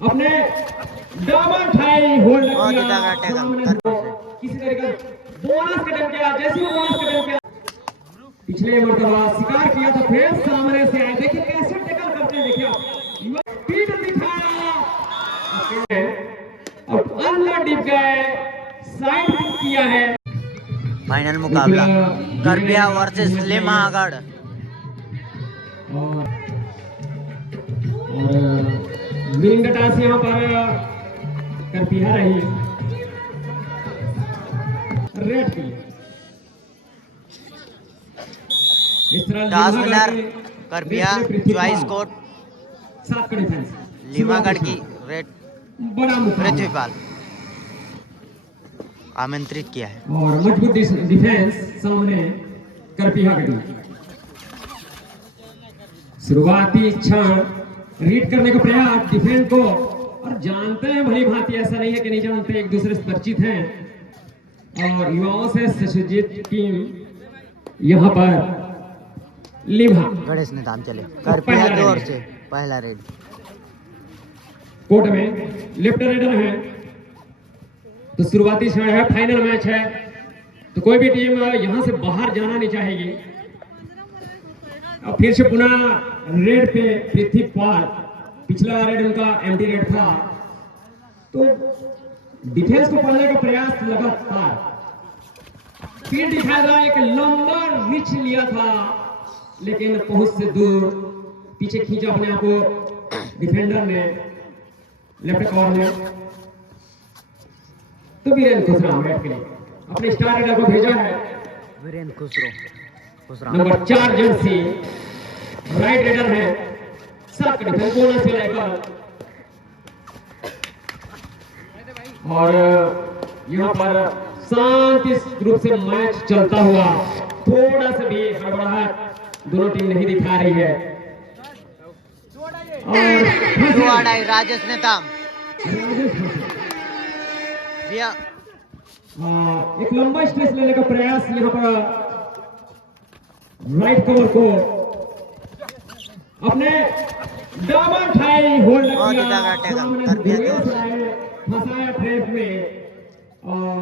अपने डबल ठाई होल्ड किया, किसी तरीके बोनस का अटेम्प्ट किया, जैसे ही बोनस का अटेम्प्ट किया पिछले मर्तबा शिकार किया तो फिर सामने से आए। देखिए कैसे टैकल करते हैं, देखिए आप पीठ दिखाया, अब अंदर डिप गए, साइड किया है। फाइनल मुकाबला करपिया वर्सेस लिम्हागढ़। और विनिंग का टॉस यहाँ पर करपिया रही, रेड की इस तरह टॉस विनर करपिया, चॉइस कोड 7 का डिफेंस, लिम्हागढ़ की रेड बड़ा मुकाबला पृथ्वीपाल आमंत्रित किया है। और मजबूत डिफेंस सामने करपिया की टीम। शुरुआती क्षण रीड करने का प्रयास डिफेंस को, और जानते हैं भली भांति, ऐसा नहीं है कि नहीं जानते, एक दूसरे से परिचित हैं और युवाओं से सुसज्जित टीम यहाँ पर लिम्हा गणेश ने दाम चले करपिया की ओर से पहला रेड कोर्ट में लेफ्ट रेडर है। तो शुरुआती क्षण है, फाइनल मैच है, तो कोई भी टीम यहां से बाहर जाना नहीं चाहेगी। अब फिर से पुनः रेड पे पृथ्वीपाल, पिछला रेड उनका एम्प्टी रेड था, तो डिफेंस को पढ़ने का प्रयास लगातार, फिर दिखाया था एक लंबा रिच लिया था लेकिन पहुंच से दूर पीछे खींचा अपने आप को डिफेंडर ने लेफ्ट कॉर्नर में। तो वीरेंद्र खुसरो बैठ के अपने स्टार रेडर को भेजा है, Virender Khusro number 4 jersey right raider है, 7 का डिफेंस बोनस से लेकर, और यहाँ पर शांति रूप से मैच चलता हुआ, थोड़ा सा भी हड़बड़ाहट दोनों टीम नहीं दिखा रही है। और राजेश नेताम एक लंबा स्ट्रेस लेने का प्रयास यहाँ पर राइट कवर को अपने डबल ठाई होल्ड किया, फंसाया ट्रैप में और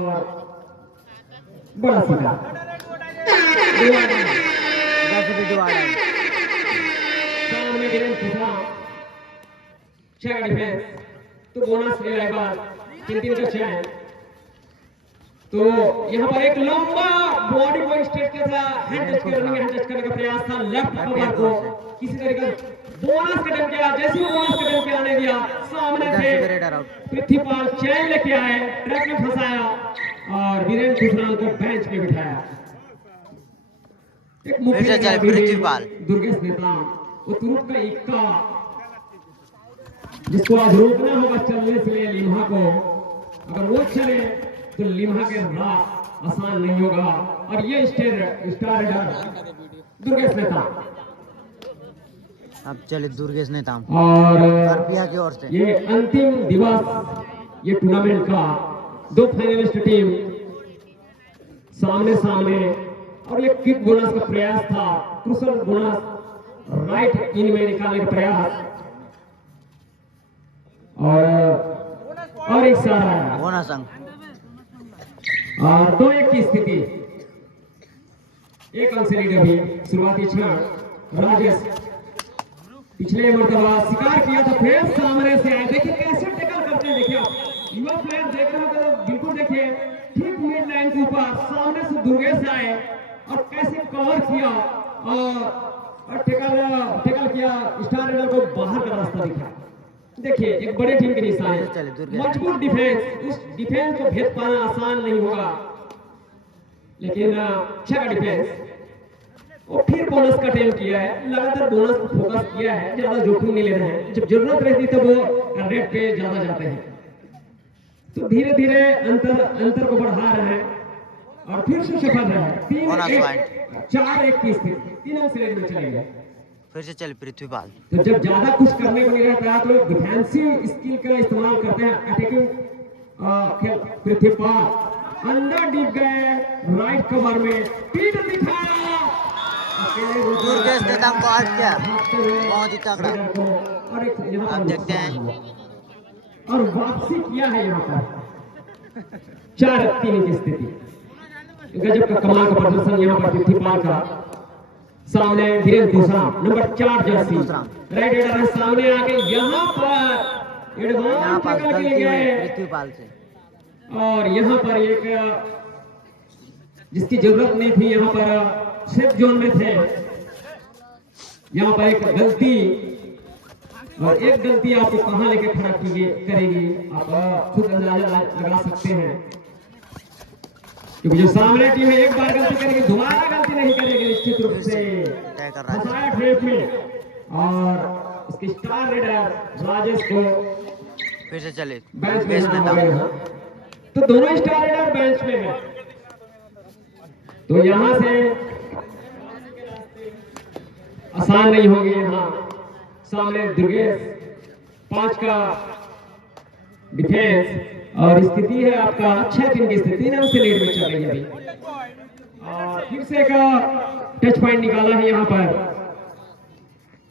बड़ा सीधा सामने गिरे खुसरा 6 डिफेंस, तो बोनस ले लेगा 3-3 का 6 है। तो यहाँ पर एक लंबा बॉडी को स्ट्रेट किया था, हैंड टच करने का प्रयास था लेफ्ट कवर को, किसी तरीके बोनस का अटेम्प्ट किया, जैसे ही बोनस का अटेम्प्ट आने दिया सामने से पृथ्वीपाल चैन लेके आए, ट्रैप में फंसाया और वीरेंद्र खुसरो को बेंच पे बिठाया। एक मुख्य पृथ्वीपाल दुर्गेश नेता वो तुरंत का इक्का, जिसको आज रोकना होगा चलने से लिम्हा को, अगर वो चले तो लिम्हा के राह आसान नहीं होगा। और ये स्टार रेडर दुर्गेश नेता, अब चले दुर्गेश नेता और करपिया की ओर से ये अंतिम दिवस ये टूर्नामेंट का, 2 फाइनलिस्ट टीम सामने सामने, और ये किक बोनस का प्रयास था, क्रूशल बोनस राइट इन में निकालने का प्रयास, और एक सारा बोनस अंक, और 2-1 की स्थिति, 1 अंक से लीड अभी। शुरुआती क्षण राजेश पिछले मर्तबा शिकार किया तो फिर सामने से आए, देखिए कैसे टैकल करते हैं, देखिए आप युवा प्लेयर देख रहे हो तो बिल्कुल देखिए ठीक मिड लाइन के ऊपर सामने से दुर्गेश आए और कैसे कवर किया और टैकल किया, स्टार रेडर को बाहर का रास्ता दिखा। देखिए एक बड़े टीम के निशान है, मजबूत डिफेंस, उस डिफेंस को भेद पाना आसान नहीं होगा, लेकिन 6 का डिफेंस और फिर बोनस का अटेम्प्ट किया है, लगातार बोनस पर फोकस किया है, ज्यादा जोखिम नहीं ले रहे हैं, जब जरूरत रहती तब वो रेड पे ज्यादा जाते हैं। तो धीरे धीरे अंतर को बढ़ा रहे हैं और फिर से सफल रहे। 4-1 की स्थिति, 3 अंक से लीड में चले गए। फिर से चल पृथ्वीपाल, तो जब ज्यादा कुछ करने को नहीं रहता है तो डिफेंसिव स्किल का इस्तेमाल करते हैं, अटैकिंग पृथ्वीपाल अंदर डीप गए, राइट कवर में पीठ दिखाया, दुर्गेश नेता को आज क्या बहुत ही तगड़ा। अब देखते हैं और वापसी किया है यहाँ पर 4-3 की स्थिति। गजब का कमाल का प्रदर्शन यहाँ पर पृथ्वीपाल का। सामने Dhirendra Kushwaha number 4 jersey right hander है, सामने आके यहाँ पर एडवांस टैकल किए गए पृथ्वीपाल से। और यहाँ पर एक जिसकी जरूरत नहीं थी, यहाँ पर सेफ जोन में थे, यहाँ पर एक गलती, और एक गलती आपको कहाँ लेके खड़ा करेगी आप खुद अंदाजा लगा सकते हैं। क्योंकि जो सामने टीम है एक बार गलती करेगी, दोबारा गलती नहीं करेगी निश्चित रूप से। फंसाया ट्रैप में और उसकी स्टार रेडर राजेश को फिर से चले बेंच में हो गए हैं। तो दोनों स्टार रेडर बेंच में है। तो यहाँ से आसान नहीं होगी। यहाँ सामने दुर्गेश 5 का डिफेंस और स्थिति है आपका 6-3 की स्थिति, 3 रन से लीड में चल रही है अभी। और फिर से का टच पॉइंट निकाला है यहाँ पर।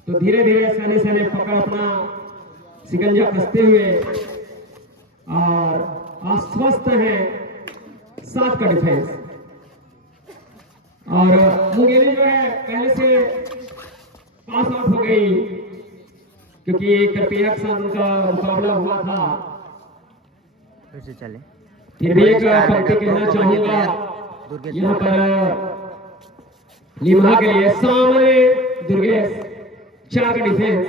तो धीरे धीरे सने पकड़ अपना शिकंजा कसते हुए और आश्वस्त है 7 का डिफेंस। और मुंगेरी जो है पहले से पास आउट हो गई, क्योंकि करपिया के साथ उनका मुकाबला हुआ था। फिर से चले। फिर भी एक पंक्ति कहना चाहूंगा यहाँ पर लिम्हा के लिए। सामने दुर्गेश 4 का डिफेंस,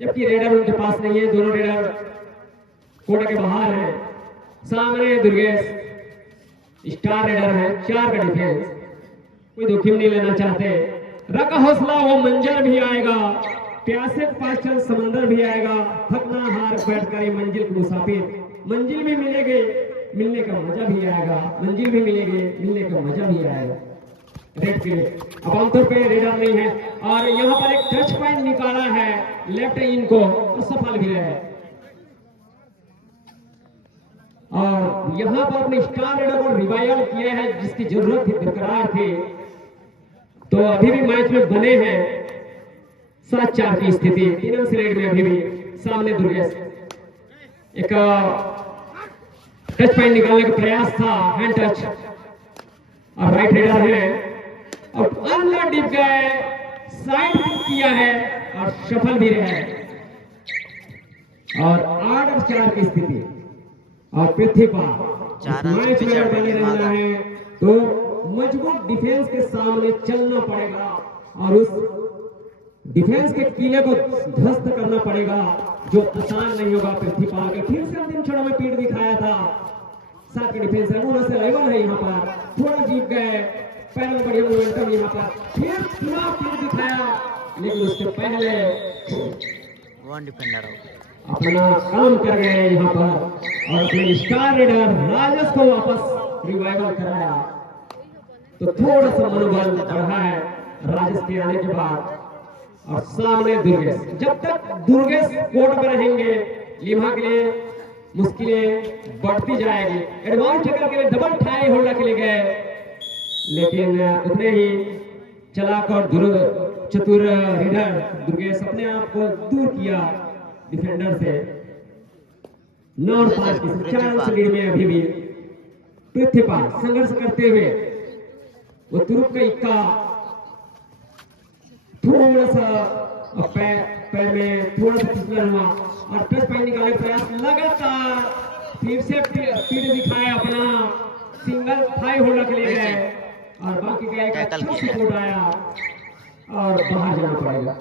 जबकि रेडर उनके पास नहीं है, दोनों रेडर कोर्ट के बाहर हैं। सामने दुर्गेश स्टार रेडर है, 4 का डिफेंस, कोई जोखिम नहीं लेना चाहते। रखा हौसला, वो मंजर भी आएगा, प्यासे पाचल समंदर भी आएगा, थकना हार बैठ कर मंजिल के मुसाफिर। मंजिल भी मिलेगी, मिलने का मजा भी आएगा, मंजिल भी मिलेगी, मिलने का मजा भी आएगा। रेड के अब आमतौर पे रेडर नहीं है और यहाँ पर एक टच पॉइंट निकाला है लेफ्ट इन को, सफल भी रहे। और यहाँ पर अपने स्टार रेडर को रिवाइवल किया है, जिसकी जरूरत थी, बरकरार थी। तो अभी भी मैच में बने हैं 7-4 की स्थिति, 3 रन से लीड में अभी भी। सामने दुर्गेश एक टच पॉइंट निकालने का प्रयास था, हैंड टच, और राइट हैंडर है और अंदर डिप गए, साइड किया है और सफल भी रहे। और 8-4 की स्थिति और पृथ्वीपाल मैच में बने रहना है तो मजबूत डिफेंस के सामने चलना पड़ेगा और उस डिफेंस के किले को ध्वस्त करना पड़ेगा, जो आसान नहीं होगा। पृथ्वीपाल के फिर से अंतिम क्षणों में पीठ दिखाया था। 7 के डिफेंस है, उन्होंने से लेवल है, यहाँ पर थोड़ा जीत गए, पैर में बढ़िया मोमेंटम, यहाँ पर फिर पूरा पीठ दिखाया, लेकिन उसके पहले वन डिफेंडर अपना काम कर गए यहाँ पर और अपने स्टार रेडर राजेश को वापस रिवाइवल कराया। तो थोड़ा सा मनोबल बढ़ा है राजेश के आने के बाद। और सामने दुर्गेश, जब तक दुर्गेश कोर्ट में रहेंगे लिम्हा के लिए मुश्किलें बढ़ती जाएगी। एडवांस टैकल के लिए डबल टाई होल्डर के लिए गए, लेकिन उतने ही चालाक और चतुर रेडर दुर्गेश अपने आप को दूर किया डिफेंडर से। 9-5 की 4 रन से लीड में अभी भी पृथ्वीपाल संघर्ष करते हुए। वो तुरुप का इक्का थोड़ा सा पैर में थोड़ा सा फिसलन हुआ और टच पॉइंट निकालने का प्रयास लगातार, फिर से पीठ दिखाया, अपना सिंगल थाई होल्डर के लिए गए और बाकी का एक अच्छा सपोर्ट आया और बाहर जाना पड़ेगा।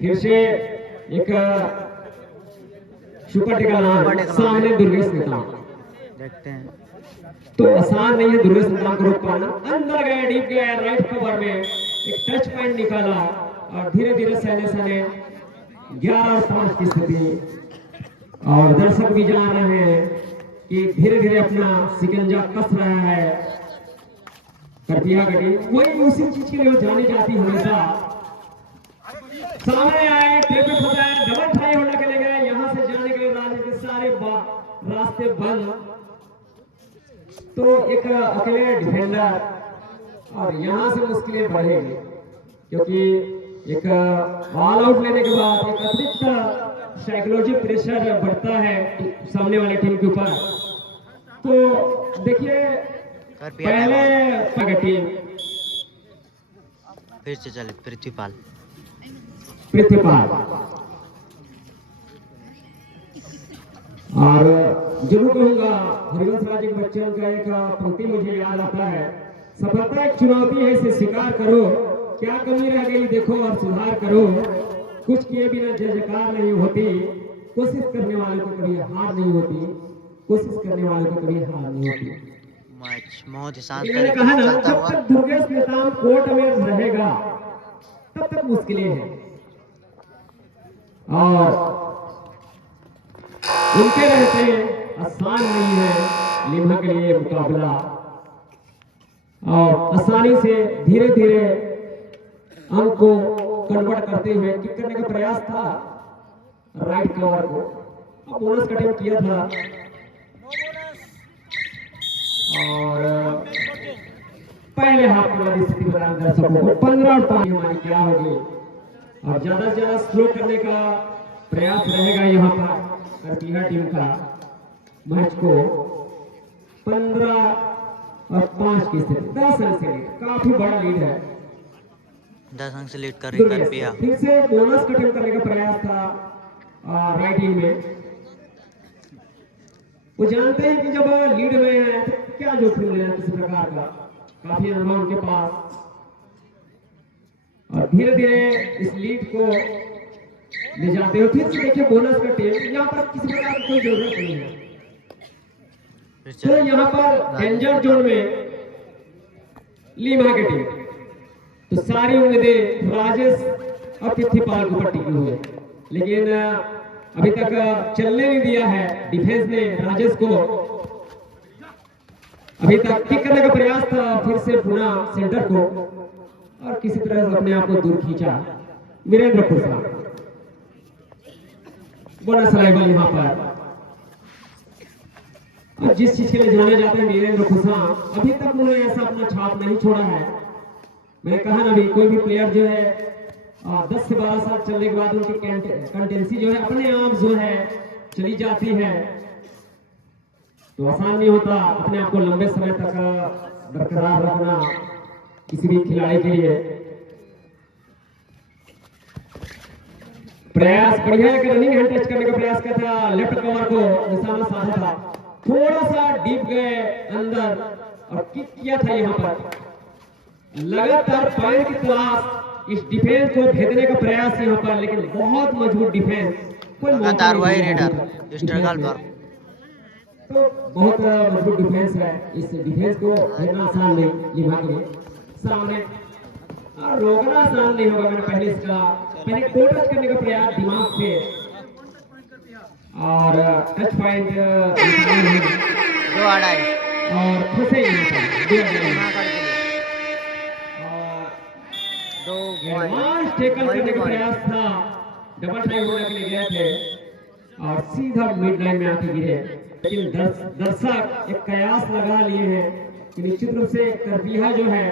फिर से एक सुपर टेकल सामने दुर्गेश नेता, देखते हैं। तो आसान नहीं है दुर्गेश नेता को रोक पाना। अंदर गए, डीप गए, राइट कवर में एक टच पॉइंट निकाला और धीरे धीरे सहने 11-5 की स्थिति। और दर्शक भी जान रहे हैं कि धीरे धीरे अपना शिकंजा कस रहा है करपिया का टीम, वही उसी चीज के लिए वो जानी जाती हमेशा। सामने आए, ट्रेप में फंसाए, डबल टाई होल्डर के लिए गए, यहाँ से जाने के लिए राजे के सारे रास्ते बंद। तो एक अकेले डिफेंडर और यहाँ से मुश्किलें बढ़ेगी, क्योंकि एक ऑल आउट लेने के बाद एक अतिरिक्त साइकोलॉजी प्रेशर बढ़ता है सामने वाले टीम के ऊपर। तो देखिए पहले टीम फिर से चले पृथ्वीपाल। और जरूर कहूंगा हरिवंश राजे बच्चन का एक पंक्ति मुझे याद आता है, सफलता एक चुनौती है, इसे स्वीकार करो, क्या कमी रह गई देखो और सुधार करो, कुछ किए बिना जय जयकार नहीं होती, कोशिश करने वालों को कभी हार नहीं होती, कोशिश करने वालों को कभी हार नहीं होती। मैच बहुत ही शांत मैंने तरीके कहा से ना, चलता जब हुआ। तक दुर्गेश नेताम कोर्ट में रहेगा तब तक मुश्किलें हैं, और उनके रहते आसान नहीं है लिम्हा के लिए मुकाबला, और आसानी से धीरे धीरे अंक को कन्वर्ट करते हुए किक करने का प्रयास था राइट कवर को, अब बोनस का अटेम्प्ट किया था, और पहले हाफ की वाली स्थिति बता दर्शकों को 15 और 5 हमारी क्या होगी, और ज्यादा से ज्यादा स्लो करने का प्रयास रहेगा यहाँ पर करपीहा टीम का। मैच को 15 और 5 की स्थिति 10 रन से लीड, काफी बड़ा लीड है, 10 अंक से लीड कर रही करपिया। फिर से बोनस का अटेम्प्ट करने का प्रयास था राइट टीम में। वो जानते हैं कि जब लीड में है तो क्या जोखिम लेना किसी प्रकार का, काफी अनुभव उनके पास, और धीरे धीरे इस लीड को ले जाते हो। फिर से देखिए बोनस का टेम, यहाँ पर किसी प्रकार की कोई जरूरत नहीं है, तो यहाँ पर डेंजर जोन में लीमा की टीम, तो सारी उम्मीदें राजेश और पृथ्वीपाल को टिकी हुई है, लेकिन अभी तक चलने नहीं दिया है डिफेंस ने राजेश को। अभी तक किक करने का प्रयास था, फिर से पुनः सेंटर को, और किसी तरह से अपने आप को दूर खींचा वीरेंद्र खुशा। बोनस अराइवल यहाँ पर, और जिस चीज के लिए जाने जाते हैं वीरेंद्र खुशा, अभी तक उन्होंने ऐसा अपना छाप नहीं छोड़ा है। मैंने कहा ना भी, कोई भी प्लेयर जो है 10 से 12 साल चलने के बाद उनकी कंटेंसी जो है अपने आप जो है चली जाती है, तो आसान नहीं होता अपने आप को लंबे समय तक बरकरार रखना किसी भी खिलाड़ी के लिए। प्रयास बढ़िया है कि रनिंग हैंड टच करने का प्रयास किया था, लेफ्ट कवर को निशाना साधा था, थोड़ा सा डीप गए अंदर और किक किया था। यहाँ पर लगातार पॉइंट की तलाश, इस डिफेंस को भेदने का प्रयास यहाँ पर, लेकिन बहुत मजबूत डिफेंस, कोई लगातार वही रेडर स्ट्रगल पर, तो बहुत मजबूत डिफेंस है, इस डिफेंस को भेदना आसान नहीं लिम्हा के लिए। सामने और रोकना आसान नहीं होगा। मैंने पहले इसका को टच करने का प्रयास दिमाग से, और टच पॉइंट दो आड़ाई और फंसे एडवांस टैकल करने का प्रयास था, डबल टाइम होने के लिए गए थे और सीधा मिड लाइन में आके गिरे, लेकिन दर्शक एक कयास लगा लिए हैं कि निश्चित रूप से करपीहा जो है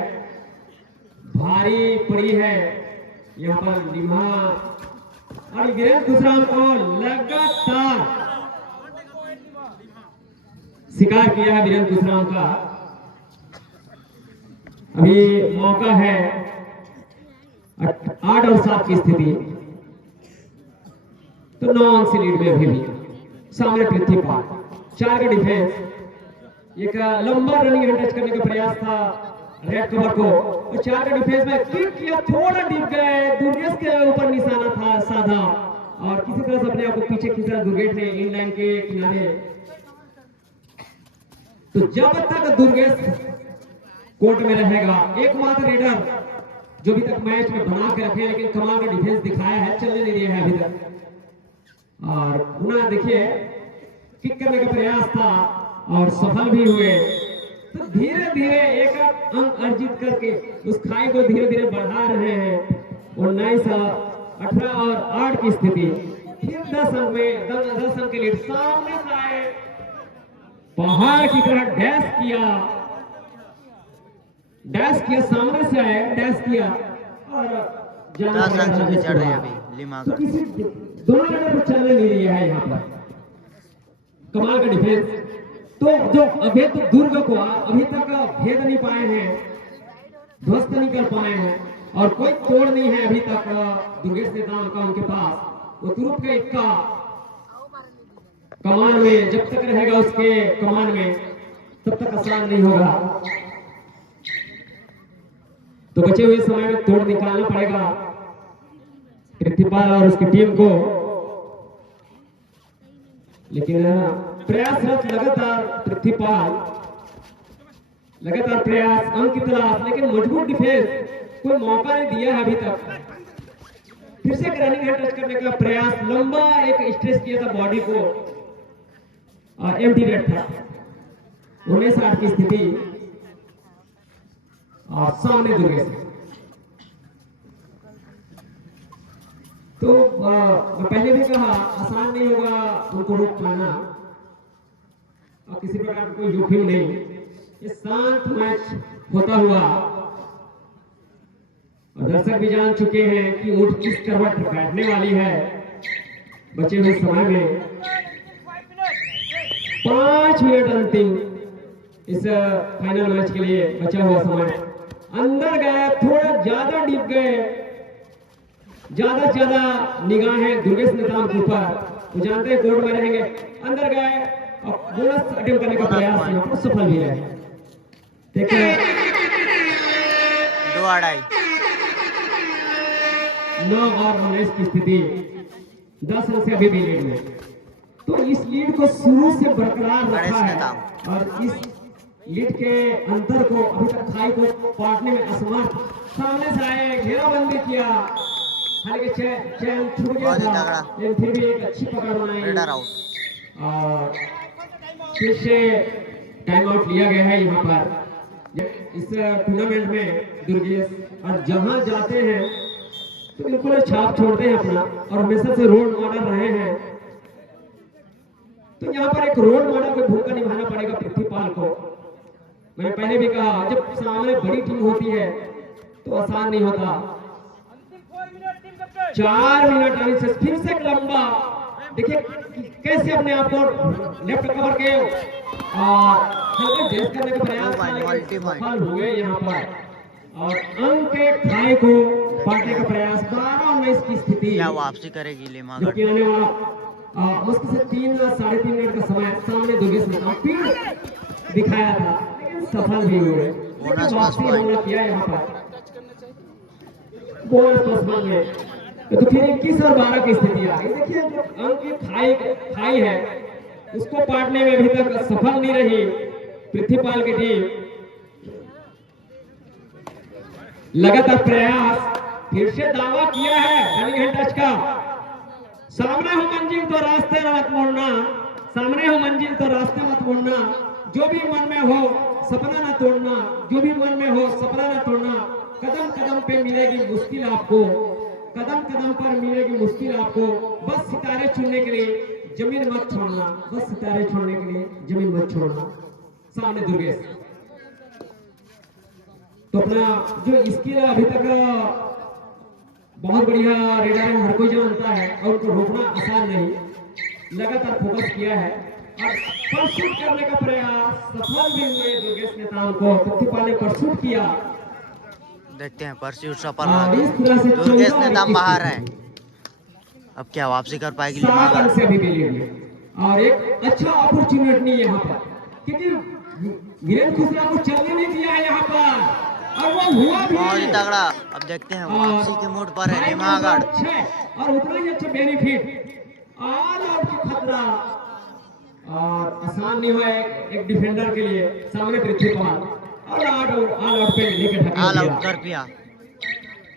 भारी पड़ी है यहाँ पर लिम्हा, और वीरेंद्र खुशराम को लगातार शिकार किया है वीरेंद्र खुशराम का। अभी मौका है 8 और 7 की स्थिति, तो 9 अंक से लीड में अभी भी। सामने पृथ्वीपाल, 4 का डिफेंस, एक लंबा रनिंग हैंड टच करने का प्रयास था रेड कवर को, और 4 का डिफेंस में किक किया, थोड़ा डीप गए, दुर्गेश के ऊपर निशाना था साधा, और किसी तरह से अपने आप को पीछे खींचा दुर्गेश ने इन लाइन के किनारे। तो जब तक दुर्गेश कोर्ट में रहेगा, एकमात्र रेडर जो अभी तक मैच में बना के रखे, लेकिन कमाल का डिफेंस दिखाया है, चलने नहीं दिया है अभी तक। और पुनः देखिए किक करने का प्रयास था और सफल भी हुए, तो धीरे धीरे एक अंक अर्जित करके उस खाई को धीरे धीरे बढ़ा रहे हैं। 19 18 और 8 की स्थिति, फिर 10 अंक में 10 अंक के लीड। सामने से आए, पहाड़ की तरह डैश किया, सामने से आए, डैश किया और 10 अंक से चढ़ रहे अभी लिम्हा। दोनों रनर को चलने नहीं दिया है यहाँ पर। कमाल का डिफेंस। तो जो अभेद दुर्ग को अभी तक भेद नहीं पाए हैं, ध्वस्त नहीं कर पाए हैं और कोई तोड़ नहीं है अभी तक दुर्गेश नेताम का उनके पास। वो तुरुप के इक्का कमान में जब तक रहेगा उसके कमान में तब तक आसान नहीं होगा। तो बचे हुए समय में तोड़ निकालना पड़ेगा पृथ्वीपाल और उसकी टीम को, लेकिन प्रयासरत लगातार पृथ्वीपाल, लगातार प्रयास, अंक की तलाश, लेकिन मजबूत डिफेंस, कोई मौका नहीं दिया है अभी तक। फिर से रनिंग हैंड टच करने का प्रयास, लंबा एक स्ट्रेस किया था बॉडी को, एम्प्टी नेट था 19-8 की स्थिति और सामने दुर्गेश। तो मैं पहले भी कहा आसान नहीं होगा उनको रोक पाना और किसी प्रकार का कोई जोखिम नहीं। ये शांत मैच होता हुआ और दर्शक भी जान चुके हैं कि ऊंट किस करवट बैठने वाली है। बचे हुए समय में 5 मिनट अंतिम इस फाइनल मैच के लिए बचा हुआ समय। अंदर गए, थोड़ा ज्यादा डीप गए, ज्यादा से ज्यादा निगाहें दुर्गेश नेताम के ऊपर, वो जानते हैं कोर्ट में रहेंगे। अंदर गए और बोनस अटेम्प्ट करने का प्रयास यहाँ पर सफल भी रहे। देखिए 2 अढ़ाई 9 और 19 की स्थिति, 10 रन से अभी भी लीड में। तो इस लीड को शुरू से बरकरार रखा है और इस लीड के अंतर को अभी तक खाई को पाटने में असमर्थ। सामने से आए, घेराबंदी किया, हालांकि चैन छूट गया था, लेकिन फिर भी एक अच्छी पकड़ बनाई और फिर से टाइम आउट लिया गया है यहाँ पर इस टूर्नामेंट में दुर्गेश। और जहां जाते हैं तो बिल्कुल छाप छोड़ते हैं अपना और हमेशा से रोल मॉडल रहे हैं। तो यहाँ पर एक रोल मॉडल की भूमिका निभाना पड़ेगा पृथ्वीपाल को। मैंने पहले भी कहा जब सामने बड़ी टीम होती है तो आसान नहीं होता। 4 मिनट आने से फिर से लंबा, देखिए कैसे अपने आप को लेफ्ट कवर के और ड्रेस करने का प्रयास सफल हुए यहाँ पर और अंक के खाई को बांटने का प्रयास। 12-19 की स्थिति, क्या वापसी करेगी लिमागढ़? जबकि आने वाला मुश्किल से 3-3.5 मिनट का समय सामने दुर्गेश ने फिर दिखाया था, लेकिन सफल भी हुए। वापसी हमला किया यहाँ पर बोनस प्लस में। तो फिर 21 और 12 की स्थिति आ गई। देखिए जो अंक की खाई है उसको पाटने में अभी तक सफल नहीं रही पृथ्वीपाल की टीम। लगातार प्रयास, फिर से दावा किया है रनिंग हैंड टच का। सामने हो मंजिल तो रास्ते मत मोड़ना, सामने हो मंजिल तो रास्ते मत मोड़ना, जो भी मन में हो सपना ना तोड़ना, जो भी मन में हो सपना ना तोड़ना। कदम कदम पे मिलेगी मुश्किल आपको, कदम कदम पर मिलेगी मुश्किल आपको। बस सितारे चुनने के लिए जमीन मत छोड़ना, बस सितारे छोड़ने के लिए जमीन मत छोड़ना। सामने दुर्गेश तो अपना जो स्किल अभी तक बहुत बढ़िया रेडर है, हर कोई जानता है और उनको रोकना आसान नहीं। लगातार फोकस किया है और परसूट करने का प्रयास सफल भी हुए दुर्गेश नेताओं को। पृथ्वीपाल ने परसूट किया, देखते हैं परस्यूट सफल रहा। दुर्गेश नेताम बाहर है, अब क्या वापसी कर पाएगी लिमागढ़? से अभी भी लीड में और एक अच्छा अपॉर्चुनिटी यहाँ पर, क्योंकि वीरेंद्र खुसरा को चलने नहीं दिया है यहाँ पर और वो हुआ भी बहुत ही तगड़ा। अब देखते हैं वापसी के मोड पर है लिमागढ़ और उतना ही अच्छा बेनिफिट ऑल आउट की खतरा और आसान नहीं हुआ एक डिफेंडर के लिए। सामने पृथ्वीपाल ऑल आउट पे लेकर ऑल आउट कर दिया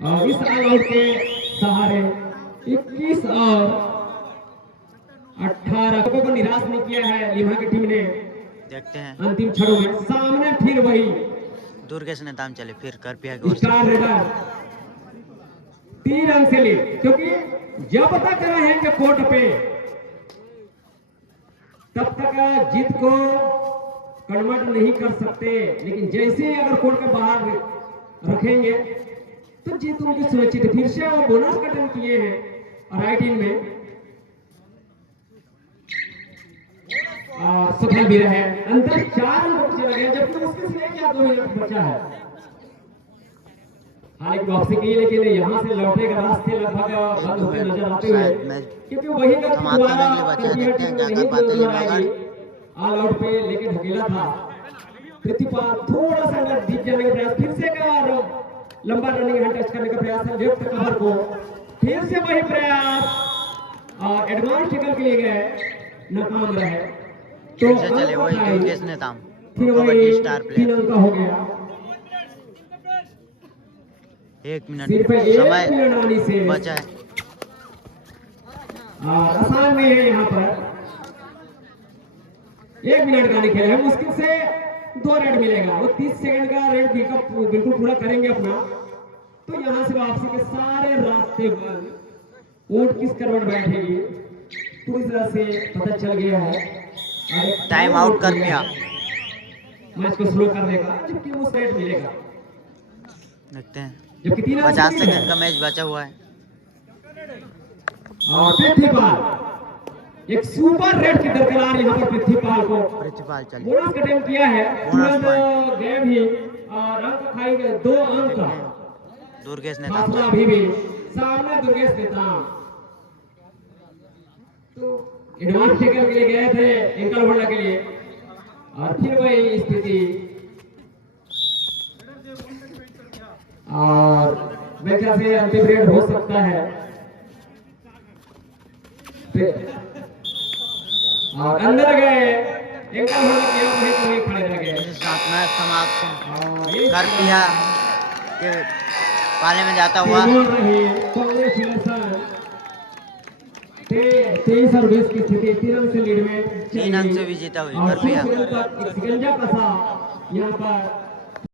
और इस ऑल आउट के सहारे 21 और 18 को निराश नहीं किया है लिमा की टीम ने। देखते हैं अंतिम क्षणों में सामने फिर वही दुर्गेश नेताम चले, फिर कर पिया की ओर से स्टार रेडर 3 रन से लीड। क्योंकि जब तक रहेंगे कोर्ट पे तब तक जीत को कन्वर्ट नहीं कर सकते, लेकिन जैसे ही अगर कोर्ट के बाहर रखेंगे तो जीत उनकी सुनिश्चित है। फिर से वो बोनस का टर्न किए हैं राइट इन में सफल भी रहे। अंतर 4 रन चला गया, जबकि मुश्किल से 1 या 2 मिनट बचा है। हालांकि वापसी की, लेकिन यहाँ से लौटने का रास्ते लगभग बंद होते नजर आते हुए, क्योंकि वही गलती दोबारा नहीं दोहराएगी। ऑल आउट पे लेके ढकेला था प्रतिपाल, थोड़ा सा अंदर डीप जाने का प्रयास, फिर से का और लंबा रनिंग हैंड टच करने का प्रयास है लेफ्ट कवर को, फिर से वही प्रयास और एडवांस टैकल के लिए गए, नाकाम रहे। तो चले वही दुर्गेश नेताम, फिर वही 3 अंक का हो गया। 1 मिनट सिर्फ 1 समय मिनट आने से बचा है। आसान नहीं है, यहाँ पर 1 मिनट का खेल है, मुश्किल से 2 रेड मिलेगा। वो 30 सेकंड का रेड बिल्कुल पूरा करेंगे अपना, तो यहाँ से वापसी के सारे रास्ते बंद। ऊंट किस करवट बैठेगी पूरी तरह से पता चल गया है। टाइम आउट कर दिया मैच को स्लो करने का, जबकि वो सेट मिलेगा। देखते हैं, जबकि 50 सेकंड का मैच बचा हुआ है। और पृथ्वीपाल एक सुपर रेड की दरकार यहाँ पर पृथ्वीपाल को प्रिंसिपाल चलिए बोनस का अटेम्प्ट किया है, बोनस तुरंत गए भी और अंक खाएंगे 2 अंक। दुर्गेश ने फासला अभी भी सामने दुर्गेश नेता, तो एडवांस टैकल के लिए गए थे एंकल होल्डर के लिए, और फिर वही स्थिति। और मेरे ख्याल से अंतिम रेड हो सकता है। और अंदर गए एंकल होल्डर किया, वहीं खड़े रह गए। मैच समाप्त और कर दिया कि पाले में जाता हुआ 23 और 20 की स्थिति, 3 अंक से लीड में 3 अंक से भी जीता हुई कर दिया। शिकंजा कसा यहाँ पर